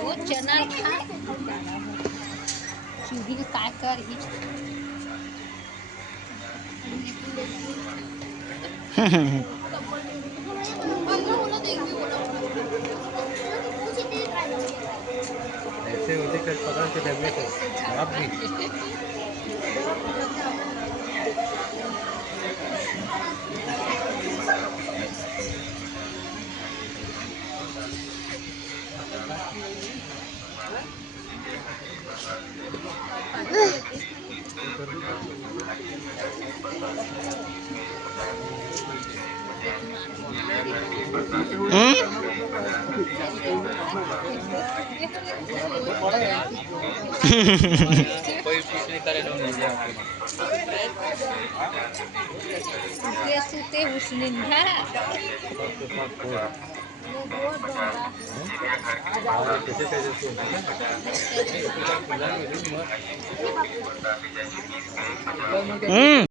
वो चना चूड़ी काय कर ही ऐसे होते कर पकड़ के डबले को आप भी कोई कुछ नहीं करे लोग नहीं सूते उसने ना कैसे कैसे